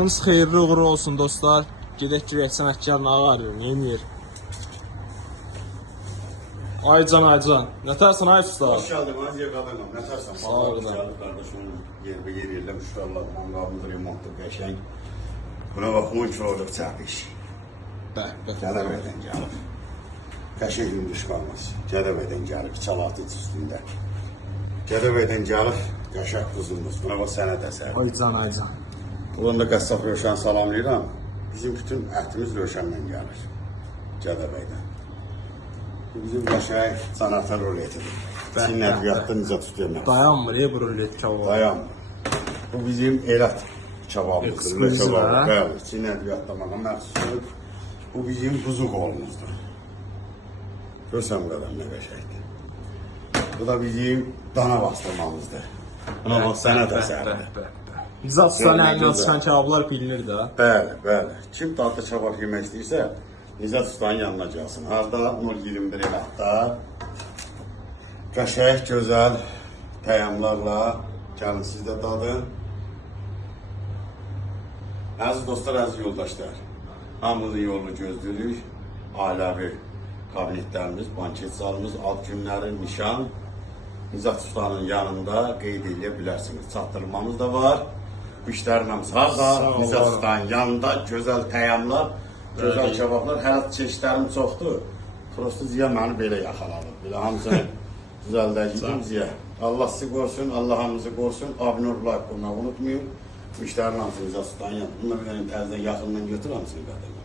Vaxtınız xeyirli uğurlu olsun dostlar. Gedək girək sənətkar nə arıyor, neyinir? Aycan, nə tərsən ay usta? Hoş geldin Aziye Kadınım. Ne tersen? Sağ olun. Hoş geldin kardeşim. Yer yerlemiş Allah. Mangalımız remontlu geçen. Buna bak 10 kiloluk çarpış. Gədəbəydən gəlib. Qəşəng yumruş qalmaz. Gədəbəydən gəlib, çalatı üstündə. Gədəbəydən gəlib, qəşəng quzumuz. Buna bax sənə dəsər. Aycan. Ulan da qəssab Rövşən salamlayıram. Bizim bütün ətimiz Rövşəndən gəlir. Gədəbəydən. Bu bizim qəşəng sanatar ruletidir. Çin nəqliyyatda necə tutuyor? Dayanmır, bu rulet kebabı. Dayanmır. Bu bizim elat kebabımızdır. Ekskluziv, hə? Bəli, Çin nəqliyyatda bana məxsusdur. Bu bizim buzu qolumuzdur. Görsən bu qədər nə qəşəkdir. Bu da bizim dana bastırmamızdır. Buna bax sənə də sərdir. Nizat ustanın əlindən çıxan kebablar bilinir də. Bəli. Kim dadlı kebab yemək istəyirsə, Nizat ustanın yanına gəlsin. Harda 021 elatda qəşəng, gözəl təyamlarla gəlin siz də dadın. Əziz dostlar, əziz yoldaşlar, hamımızın yolunu gözləyirik. Ailəvi kabinetlərimiz, banket zalımız, ad günləri, nişan Nizat ustanın yanında qeyd edə bilərsiniz. Çatdırmamız da var. Bu işlərimiz harda? Nizat ustanın yanında gözəl təyamlar, gözəl kebablar. Hələ çeşitlərim çoxdur. Prosto Ziya məni belə yaxaladı. Belə hamısını düzəldəcəyim Ziya. Allah sizi qorusun, Allah hamımızı qorusun. Abunə olmayı unutmayın. Bu işlərin hamısını Nizat ustanın yanında. Bununla bir təzədən yaxından götür hamısını qədər.